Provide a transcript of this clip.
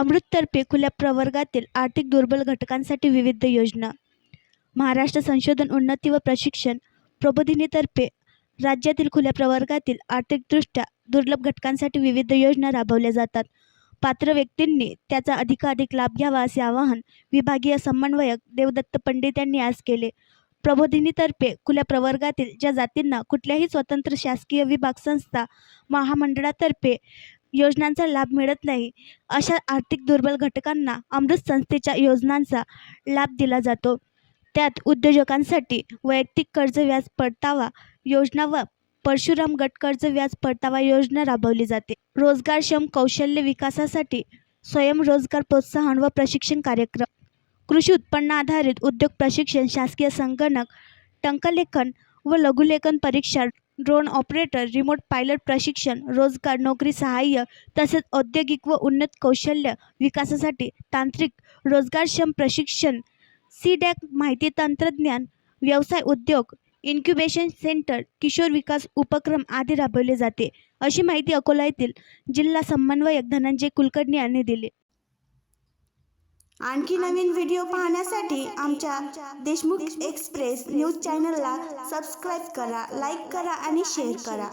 अमृततर्फे खुल्या प्रवर्गातील आर्थिक दुर्बल घटकांसाठी विविध योजना. महाराष्ट्र संशोधन उन्नती व प्रशिक्षण प्रबोधिनीतर्फे राज्यातील खुल्या प्रवर्गातील आर्थिकदृष्ट्या दुर्बल घटकांसाठी विविध योजना राबवल्या जातात. पात्र व्यक्तींनी त्याचा अधिकाधिक लाभ घ्यावा असे आवाहन विभागीय समन्वयक देवदत्त पंडित यांनी आज केले. प्रबोधिनीतर्फे खुल्या प्रवर्गातील ज्या जातींना कुठल्याही स्वतंत्र शासकीय विभाग संस्था महामंडळातर्फे योजनांचा लाभ मिळत नाही, अशा आर्थिक दुर्बल घटकांना अमृत संस्थेच्या योजनांचा लाभ दिला जातो. त्यात उद्योजकांसाठी वैयक्तिक कर्ज व्याज परतावा योजना व परशुराम गट कर्ज व्याज परतावा योजना राबवली जाते. रोजगारक्षम कौशल्य विकासासाठी स्वयंरोजगार प्रोत्साहन व प्रशिक्षण कार्यक्रम, कृषी उत्पन्न आधारित उद्योग प्रशिक्षण, शासकीय संगणक टंकलेखन व लघुलेखन परीक्षा, ड्रोन ऑपरेटर, रिमोट पायलट प्रशिक्षण, रोजगार नोकरी सहाय्य तसेच औद्योगिक व उन्नत कौशल्य विकासासाठी तांत्रिक रोजगारक्षम प्रशिक्षण, सीडॅक माहिती तंत्रज्ञान व्यवसाय उद्योग इन्क्युबेशन सेंटर, किशोर विकास उपक्रम आदी राबवले जाते, अशी माहिती अकोला येथील जिल्हा समन्वयक धनंजय कुलकर्णी यांनी दिली. आणखी नवीन व्हिडिओ पाहण्यासाठी आमच्या देशमुख एक्सप्रेस न्यूज चॅनलला सबस्क्राईब करा, लाईक करा आणि शेअर करा.